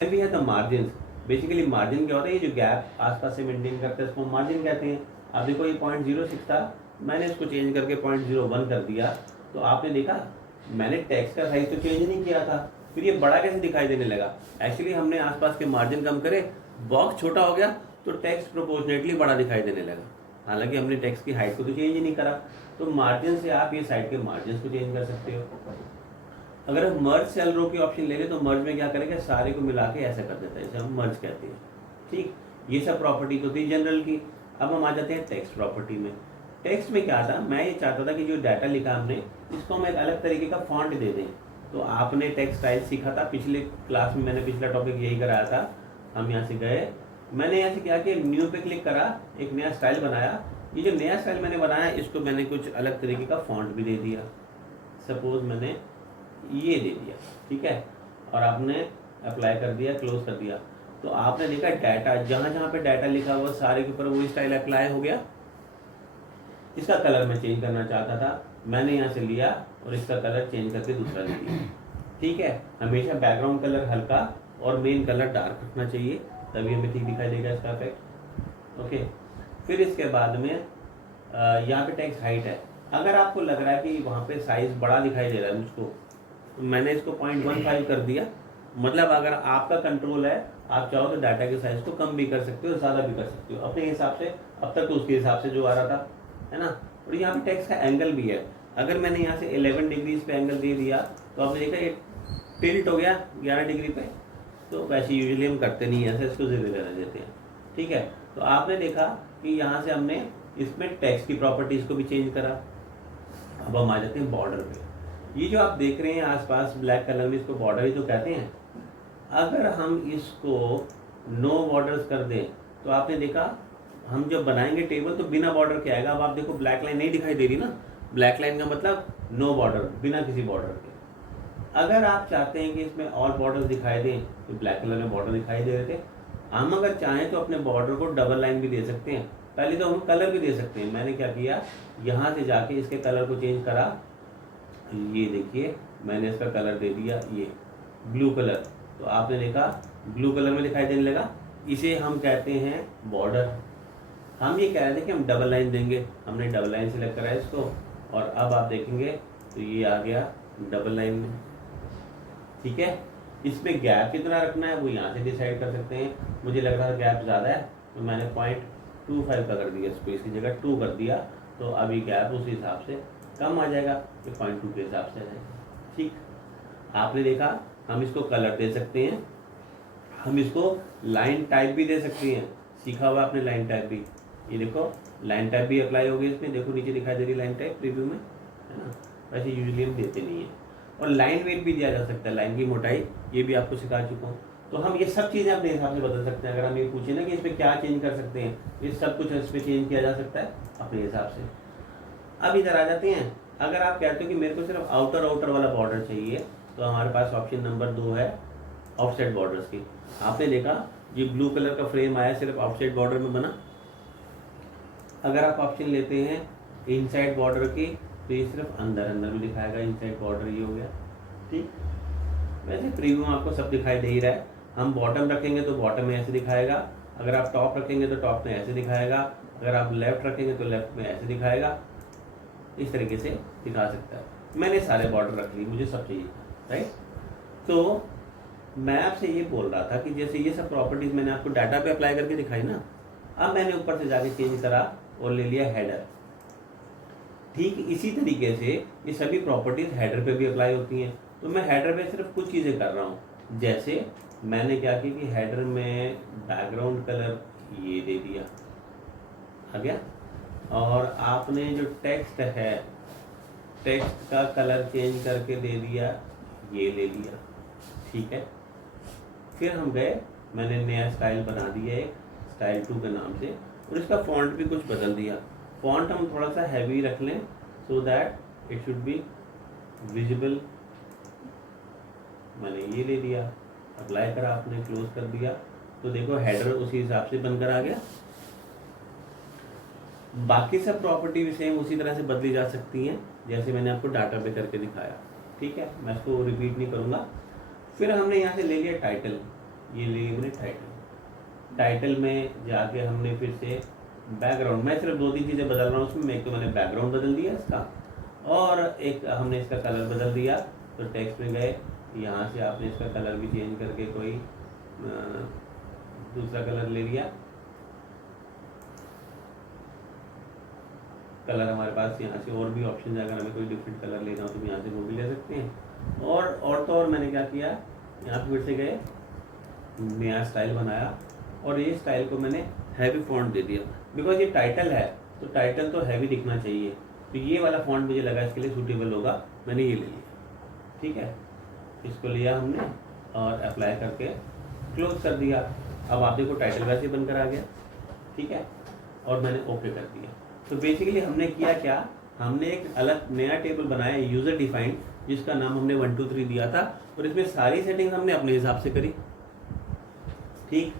भी है the margin. Basically margin क्या होता है, ये जो गैप आसपास से मेंटेन करते हैं इसको मार्जिन कहते हैं। अब देखो ये 0.06 था, मैंने इसको चेंज करके 0.01 कर दिया, तो आपने देखा मैंने टेक्स्ट का साइज तो चेंज नहीं किया था, फिर ये बड़ा कैसे दिखाई देने लगा। एक्चुअली हमने आसपास के मार्जिन कम करे, बॉक्स छोटा हो गया, तो टेक्स्ट प्रोपोर्शनेटली बड़ा दिखाई देने लगा। हालांकि हमने टेक्स्ट की हाइट को तो चेंज ही नहीं करा। तो मार्जिन से आप ये साइड के मार्जिन को चेंज कर सकते हो। अगर हम मर्ज सेल रो की ऑप्शन ले लें तो मर्ज में क्या करेंगे, सारे को मिला के ऐसा कर देता है, जैसे हम मर्ज कहते हैं। ठीक, ये सब प्रॉपर्टी तो थी जनरल की। अब हम आ जाते हैं टेक्स्ट प्रॉपर्टी में। टेक्स्ट में क्या था, मैं ये चाहता था कि जो डाटा लिखा हमने इसको हम एक अलग तरीके का फॉन्ट दे दें। तो आपने टेक्स्ट स्टाइल सीखा था पिछले क्लास में, मैंने पिछला टॉपिक यही कराया था। हम यहाँ से गए, मैंने यहाँ से क्या किया, न्यू पे क्लिक करा, एक नया स्टाइल बनाया। ये जो नया स्टाइल मैंने बनाया इसको मैंने कुछ अलग तरीके का फॉन्ट भी दे दिया। सपोज मैंने ये दे दिया, ठीक है, और आपने अप्लाई कर दिया, क्लोज कर दिया। तो आपने देखा डाटा, जहाँ जहाँ पे डाटा लिखा हुआ सारे के ऊपर वो स्टाइल अप्लाई हो गया। इसका कलर मैं चेंज करना चाहता था, मैंने यहाँ से लिया और इसका कलर चेंज करके दूसरा ले लिया। ठीक है, हमेशा बैकग्राउंड कलर हल्का और मेन कलर डार्क रखना चाहिए, तभी हमें ठीक दिखाई देगा इसका इफेक्ट। ओके, फिर इसके बाद में यहाँ पे टेक्स्ट हाइट है। अगर आपको लग रहा है कि वहाँ पे साइज बड़ा दिखाई दे रहा है मुझको, तो मैंने इसको 0.15 कर दिया। मतलब अगर आपका कंट्रोल है, आप चाहो तो डाटा के साइज को कम भी कर सकते हो, ज़्यादा भी कर सकते हो अपने हिसाब से। अब तक तो उसके हिसाब से जो आ रहा था, है ना। और यहाँ पे टेक्स्ट का एंगल भी है। अगर मैंने यहाँ से 11 डिग्रीज पे एंगल दे दिया तो आपने देखा ये टिल्ट हो गया 11 डिग्री पे। तो वैसे यूजुअली हम करते नहीं है ऐसे, इसको 0 कर देते हैं। ठीक है, तो आपने देखा कि यहाँ से हमने इसमें टेक्स्ट की प्रॉपर्टीज को भी चेंज करा। अब हम आ जाते हैं बॉर्डर पे। ये जो आप देख रहे हैं आसपास ब्लैक कलर में, इसको बॉर्डर ही तो कहते हैं। अगर हम इसको नो बॉर्डर्स कर दें तो आपने देखा हम जब बनाएंगे टेबल तो बिना बॉर्डर के आएगा। अब आप देखो ब्लैक लाइन नहीं दिखाई दे रही ना, ब्लैक लाइन का मतलब नो बॉर्डर, बिना किसी बॉर्डर के। अगर आप चाहते हैं कि इसमें और बॉर्डर दिखाई दें तो ब्लैक कलर में बॉर्डर दिखाई दे रहे थे। हम अगर चाहें तो अपने बॉर्डर को डबल लाइन भी दे सकते हैं, पहले तो हम कलर भी दे सकते हैं। मैंने क्या किया, यहाँ से जाके इसके कलर को चेंज करा। ये देखिए मैंने इसका कलर दे दिया ये ब्लू कलर, तो आपने देखा ब्लू कलर में दिखाई देने लगा। इसे हम कहते हैं बॉर्डर। हम ये कह रहे थे कि हम डबल लाइन देंगे, हमने डबल लाइन सेलेक्ट करा इसको, और अब आप देखेंगे तो ये आ गया डबल लाइन में। ठीक है, इसमें गैप कितना रखना है वो यहाँ से डिसाइड कर सकते हैं। मुझे लग रहा था गैप ज़्यादा है तो मैंने 0.25 का कर दिया, इसको इसकी जगह 2 कर दिया। तो अभी गैप उस हिसाब से कम आ जाएगा, तो 0.2 के हिसाब से है। ठीक, आपने देखा हम इसको कलर दे सकते हैं, हम इसको लाइन टाइप भी दे सकते हैं। सीखा हुआ आपने लाइन टाइप भी, ये देखो लाइन टाइप भी अप्लाई होगी इसमें। देखो नीचे दिखाई दे रही लाइन टाइप प्रीव्यू में, है ना। वैसे यूजुअली हम देते नहीं है। और लाइन वेट भी दिया जा सकता है, लाइन की मोटाई, ये भी आपको सिखा चुका हूँ। तो हम ये सब चीज़ें अपने हिसाब से बदल सकते हैं। अगर हम ये पूछे ना कि इसमें क्या चेंज कर सकते हैं, ये सब कुछ इसमें चेंज किया जा सकता है अपने हिसाब से। अब इधर आ जाते हैं, अगर आप कहते हो कि मेरे को सिर्फ आउटर वाला बॉर्डर चाहिए, तो हमारे पास ऑप्शन नंबर 2 है ऑफसेट बॉर्डर्स की। आपने देखा ये ब्लू कलर का फ्रेम आया सिर्फ ऑफसेट बॉर्डर में बना। अगर आप ऑप्शन लेते हैं इनसाइड बॉर्डर की, तो ये सिर्फ अंदर में दिखाएगा इनसाइड बॉर्डर, ये हो गया। ठीक, वैसे प्रीव्यू में आपको सब दिखाई दे ही रहा है। हम बॉटम रखेंगे तो बॉटम में ऐसे दिखाएगा, अगर आप टॉप रखेंगे तो टॉप में ऐसे दिखाएगा, अगर आप लेफ्ट रखेंगे तो लेफ्ट में ऐसे दिखाएगा। इस तरीके से दिखा सकता है। मैंने सारे बॉर्डर रख लिए, मुझे सब चाहिए, राइट। तो मैं आपसे ये बोल रहा था कि जैसे ये सब प्रॉपर्टीज मैंने आपको डाटा पे अप्लाई करके दिखाई ना, अब मैंने ऊपर से जाके चेंज करा और ले लिया हेडर। ठीक इसी तरीके से ये सभी प्रॉपर्टीज हेडर पे भी अप्लाई होती हैं। तो मैं हेडर पे सिर्फ कुछ चीज़ें कर रहा हूँ। जैसे मैंने क्या किया कि हेडर में बैकग्राउंड कलर ये दे दिया, आ गया। और आपने जो टेक्स्ट है, टेक्स्ट का कलर चेंज करके दे दिया, ये ले लिया। ठीक है, फिर हम गए, मैंने नया स्टाइल बना दिया एक स्टाइल 2 के नाम से, और इसका फॉन्ट भी कुछ बदल दिया। फॉन्ट हम थोड़ा सा हैवी रख लें so that it should be visible. मैंने ये ले लिया, अप्लाई करा, आपने क्लोज कर दिया, तो देखो हेडर उसी हिसाब से बनकर आ गया। बाकी सब प्रॉपर्टी भी सेम उसी तरह से बदली जा सकती हैं जैसे मैंने आपको डाटा पे करके दिखाया। ठीक है, मैं इसको रिपीट नहीं करूँगा। फिर हमने यहाँ से ले लिया टाइटल। ये ले लिया मैंने टाइटल। टाइटल में जाके हमने फिर से बैकग्राउंड, मैं सिर्फ 2-3 चीज़ें बदल रहा हूँ उसमें। एक तो मैंने बैकग्राउंड बदल दिया इसका, और एक हमने इसका कलर बदल दिया। तो टेक्स्ट में गए, यहाँ से आपने इसका कलर भी चेंज करके कोई दूसरा कलर ले लिया। कलर हमारे पास यहाँ से और भी ऑप्शन है, अगर हमें कोई डिफरेंट कलर लेना हो तो यहाँ से वो भी ले सकते हैं। और तो और मैंने क्या किया, यहाँ पे फिर से गए, नया स्टाइल बनाया, और ये स्टाइल को मैंने हैवी फॉन्ट दे दिया, बिकॉज ये टाइटल है तो टाइटल तो हैवी दिखना चाहिए। तो ये वाला फॉन्ट मुझे लगा इसके लिए सूटेबल होगा, मैंने ये ले लिया। ठीक है, इसको लिया हमने और अप्लाई करके क्लोज कर दिया। अब आप देखो टाइटल वैसे बनकर आ गया। ठीक है, और मैंने ओके कर दिया। तो बेसिकली हमने किया क्या, हमने एक अलग नया टेबल बनाया यूजर डिफाइंड, जिसका नाम हमने 1 2 3 दिया था, और इसमें सारी सेटिंग्स हमने अपने हिसाब से करी। ठीक,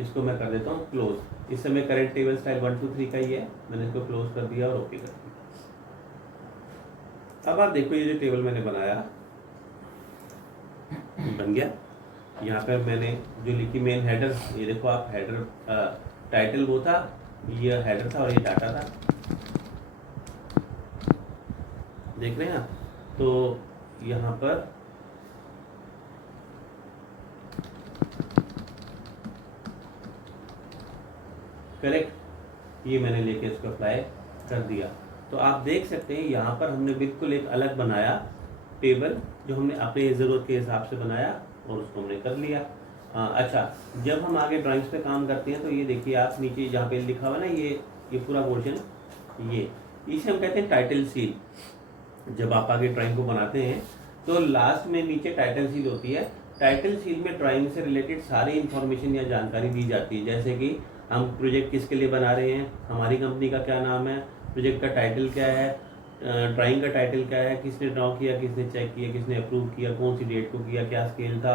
इसको मैं कर देता हूँ क्लोज। इस समय करेंट टेबल स्टाइल 1 2 3 का ही है, मैंने इसको क्लोज कर दिया और ओके कर दिया। अब आप देखो ये जो टेबल मैंने बनाया बन गया। यहाँ पर मैंने जो लिखी मेन हेडर, ये देखो आप, हेडर टाइटल वो था, ये हेडर था और ये डाटा था, देख रहे हैं आप। तो यहाँ पर करेक्ट, ये मैंने लेके इसको अप्लाई कर दिया। तो आप देख सकते हैं यहाँ पर हमने बिल्कुल एक अलग बनाया टेबल, जो हमने अपने ज़रूरत के हिसाब से बनाया और उसको हमने कर लिया। अच्छा, जब हम आगे ड्राइंग्स पे काम करते हैं तो ये देखिए आप, नीचे जहाँ पे लिखा हुआ ना ये पूरा पोर्शन, ये इसे हम कहते हैं टाइटल सील। जब आप आगे ड्राइंग को बनाते हैं तो लास्ट में नीचे टाइटल सील होती है। टाइटल सील में ड्राइंग से रिलेटेड सारी इन्फॉर्मेशन या जानकारी दी जाती है, जैसे कि हम प्रोजेक्ट किसके लिए बना रहे हैं, हमारी कंपनी का क्या नाम है, प्रोजेक्ट का टाइटल क्या है, ड्राइंग का टाइटल क्या है, किसने ड्रॉ किया, किसने चेक किया, किसने अप्रूव किया, कौन सी डेट को किया, क्या स्केल था,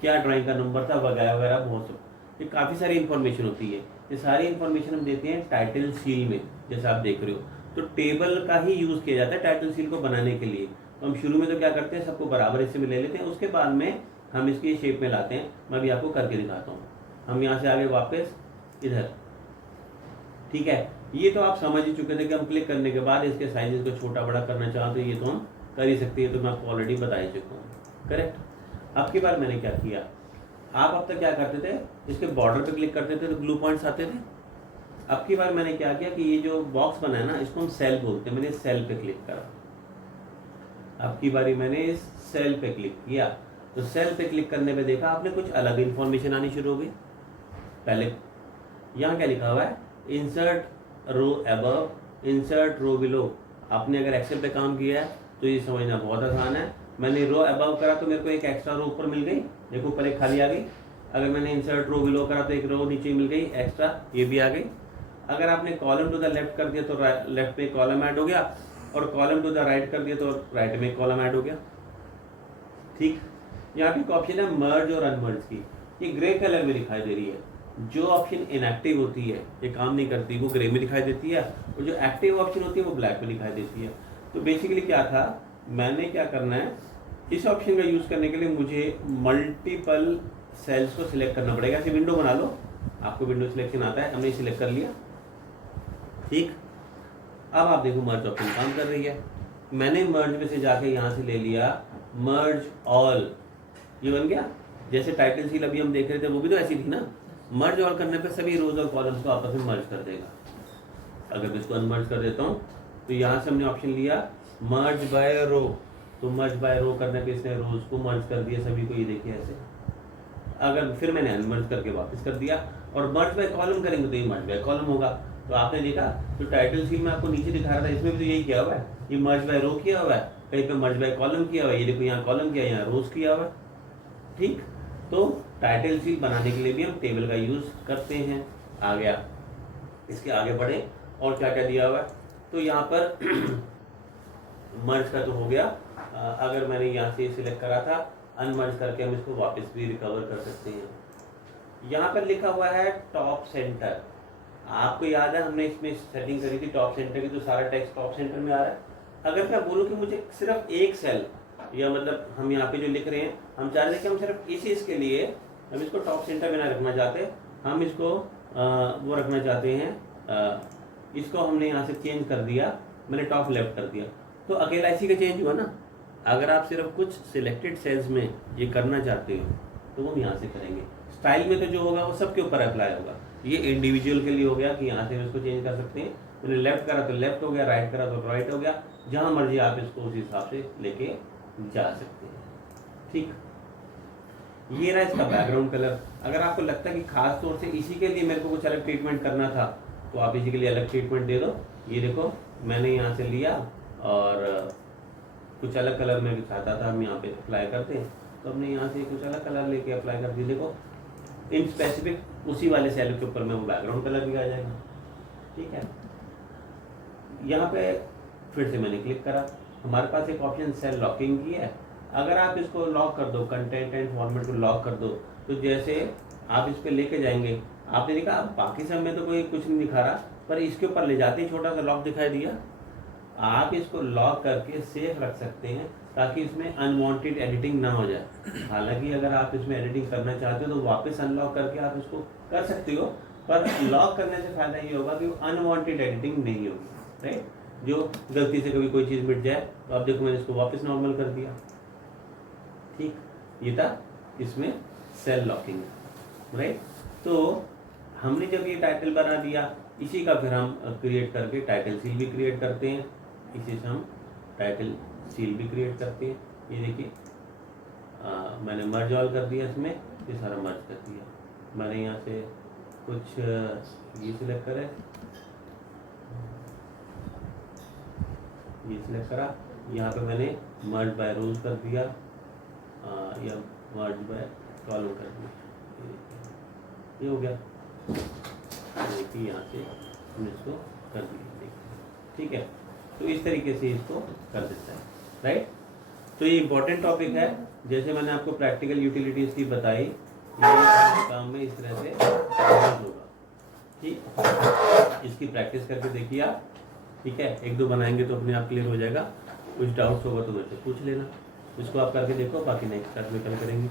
क्या ड्राइंग का नंबर था, वगैरह वगैरह, बहुत सब। ये काफ़ी सारी इन्फॉर्मेशन होती है। ये सारी इन्फॉर्मेशन हम देते हैं टाइटल सील में, जैसा आप देख रहे हो। तो टेबल का ही यूज़ किया जाता है टाइटल सील को बनाने के लिए। तो हम शुरू में तो क्या करते हैं, सबको बराबर हिस्से में ले लेते हैं, उसके बाद में हम इसकी शेप में लाते हैं। मैं भी आपको करके दिखाता हूँ। हम यहाँ से आगे वापस इधर, ठीक है, ये तो आप समझ ही चुके थे कि हम क्लिक करने के बाद इसके साइजेस को छोटा बड़ा करना चाहते हैं, ये तो हम कर ही सकते हैं। तो मैं आपको ऑलरेडी बता ही चुका हूँ। करेक्ट। अब की बार मैंने क्या किया, आप अब तक क्या करते थे, इसके बॉर्डर पे क्लिक करते थे तो ग्लू पॉइंट्स आते थे। अब की बार मैंने क्या किया कि ये जो बॉक्स बना है ना, इसको हम सेल बोलते हैं। मैंने सेल पे क्लिक करा। अब की बारी मैंने इस सेल पे क्लिक किया, तो सेल पे क्लिक करने पे देखा आपने कुछ अलग इन्फॉर्मेशन आनी शुरू हो गई। पहले यहाँ क्या लिखा हुआ है, insert row above, insert row below. आपने अगर एक्सेल पे काम किया है तो ये समझना बहुत आसान है। मैंने रो अबव करा तो मेरे को एक एक्स्ट्रा रो ऊपर मिल गई, देखो ऊपर एक खाली आ गई। अगर मैंने इंसर्ट रो बिलो करा तो एक रो नीचे मिल गई एक्स्ट्रा, ये भी आ गई। अगर आपने कॉलम टू द लेफ्ट कर दिया तो लेफ्ट में कॉलम ऐड हो गया, और कॉलम टू द राइट कर दिया तो राइट में कॉलम ऐड हो गया। ठीक, यहाँ पे एक ऑप्शन है मर्ज और अनमर्ज की, ये ग्रे कलर में दिखाई दे रही है। जो ऑप्शन इनएक्टिव होती है, ये काम नहीं करती, वो ग्रे में दिखाई देती है, और जो एक्टिव ऑप्शन होती है वो ब्लैक में दिखाई देती है। तो बेसिकली क्या था, मैंने क्या करना है, इस ऑप्शन का यूज़ करने के लिए मुझे मल्टीपल सेल्स को सिलेक्ट करना पड़ेगा। ऐसे विंडो बना लो, आपको विंडो सिलेक्शन आता है, हमने सिलेक्ट कर लिया। ठीक, अब आप देखो मर्ज ऑप्शन काम कर रही है। मैंने मर्ज में से जाके यहाँ से ले लिया मर्ज ऑल, ये बन गया। जैसे टाइटल सील अभी हम देख रहे थे वो भी तो ऐसी थी ना, मर्ज ऑल करने पे सभी रोज और कॉलम्स को आपस में मर्ज कर देगा। अगर मैं इसको अनमर्ज कर देता हूँ तो यहाँ से हमने ऑप्शन लिया मर्ज बाय रो, तो मर्ज बाय रो करने पे इसने रोज को मर्ज कर दिया सभी को, ये देखिए ऐसे। अगर फिर मैंने अनमर्ज करके वापस कर दिया, और मर्ज बाय कॉलम करेंगे तो ये मर्ज बाय कॉलम होगा। तो आपने देखा, तो टाइटल सील में आपको नीचे दिखा रहा था, इसमें भी तो यही किया हुआ है, ये मर्ज बाय रो किया हुआ है, कहीं पे मर्ज बाय कॉलम किया हुआ है, ये देखो यहाँ कॉलम किया, यहाँ रोज किया हुआ है। ठीक, तो टाइटल सील बनाने के लिए भी हम टेबल का यूज़ करते हैं। आ गया, इसके आगे बढ़े, और क्या क्या दिया हुआ है। तो यहाँ पर मर्ज का तो हो गया। अगर मैंने यहाँ से सिलेक्ट करा था, अनमर्ज करके हम इसको वापस भी रिकवर कर सकते हैं। यहाँ पर लिखा हुआ है टॉप सेंटर। आपको याद है हमने इसमें सेटिंग करी थी टॉप सेंटर की, तो सारा टेक्स्ट टॉप सेंटर में आ रहा है। अगर मैं बोलूँ कि मुझे सिर्फ एक सेल, या मतलब हम यहाँ पे जो लिख रहे हैं, हम चाह रहे हैं कि हम सिर्फ इसके लिए हम इसको टॉप सेंटर में ना रखना चाहते, हम इसको वो रखना चाहते हैं, इसको हमने यहाँ से चेंज कर दिया, मैंने टॉप लेफ्ट कर दिया, तो अकेला इसी का चेंज हुआ ना। अगर आप सिर्फ कुछ सिलेक्टेड सेल्स में ये करना चाहते हो तो वो हम यहाँ से करेंगे। स्टाइल में तो जो होगा वो सबके ऊपर अप्लाई होगा, ये इंडिविजुअल के लिए हो गया कि यहाँ से हम इसको चेंज कर सकते हैं। मैंने लेफ्ट करा तो लेफ्ट हो गया, राइट करा तो राइट हो गया, जहाँ मर्जी आप इसको उस हिसाब से लेके जा सकते हैं। ठीक, ये रहा इसका बैकग्राउंड कलर। अगर आपको लगता है कि खास तौर से इसी के लिए मेरे को कुछ अलग ट्रीटमेंट करना था तो आप इसी के लिए अलग ट्रीटमेंट दे दो। ये देखो मैंने यहाँ से लिया और कुछ अलग कलर में चाहता था हम यहाँ पे अप्लाई करते हैं, तो हमने यहाँ से कुछ अलग कलर लेके अप्लाई कर दिया। देखो इन स्पेसिफिक उसी वाले सेल के ऊपर में वो बैकग्राउंड कलर भी आ जाएगा। ठीक है, यहाँ पे फिर से मैंने क्लिक करा, हमारे पास एक ऑप्शन सेल लॉकिंग की है। अगर आप इसको लॉक कर दो, कंटेंट एंड फॉर्मेट को लॉक कर दो, तो जैसे आप इस पे लेके जाएंगे, आपने देखा अब बाकी सब में तो कोई कुछ नहीं दिखा रहा, पर इसके ऊपर ले जाते ही छोटा सा लॉक दिखाई दिया। आप इसको लॉक करके सेफ रख सकते हैं ताकि इसमें अनवांटेड एडिटिंग ना हो जाए। हालांकि अगर आप इसमें एडिटिंग करना चाहते हो तो वापस अनलॉक करके आप इसको कर सकते हो, पर लॉक करने से फायदा ये होगा कि अनवांटेड एडिटिंग नहीं होगी, राइट। जो गलती से कभी कोई चीज़ मिट जाए तो आप देखो मैंने इसको वापस नॉर्मल कर दिया। ठीक, ये था इसमें सेल लॉकिंग, राइट। तो हमने जब ये टाइटल बना दिया, इसी का फिर हम क्रिएट करके टाइटल सील भी क्रिएट करते हैं। इसी से हम टाइटल सील भी क्रिएट करते हैं। ये देखिए मैंने मर्ज ऑल कर दिया, इसमें ये सारा मर्ज कर दिया। मैंने यहाँ से कुछ ये सिलेक्ट करा, ये सिलेक्ट करा, यहाँ पे मैंने मर्ज बाय रोज कर दिया या मर्ज बाय कॉलम कर दिया, ये हो गया। देखिए यहाँ से हमने इसको कर दिया, देखिए ठीक है। तो इस तरीके से इसको कर देता है, राइट। तो ये इम्पोर्टेंट टॉपिक है, जैसे मैंने आपको प्रैक्टिकल यूटिलिटीज की बताई, ये काम में इस तरह से होगा। ठीक, इसकी प्रैक्टिस करके देखिए आप, ठीक है। एक दो बनाएंगे तो अपने आप क्लियर हो जाएगा। कुछ डाउट्स होगा तो मुझसे पूछ लेना, इसको आप करके देखो, बाकी नेक्स्ट क्लास में कल करेंगे।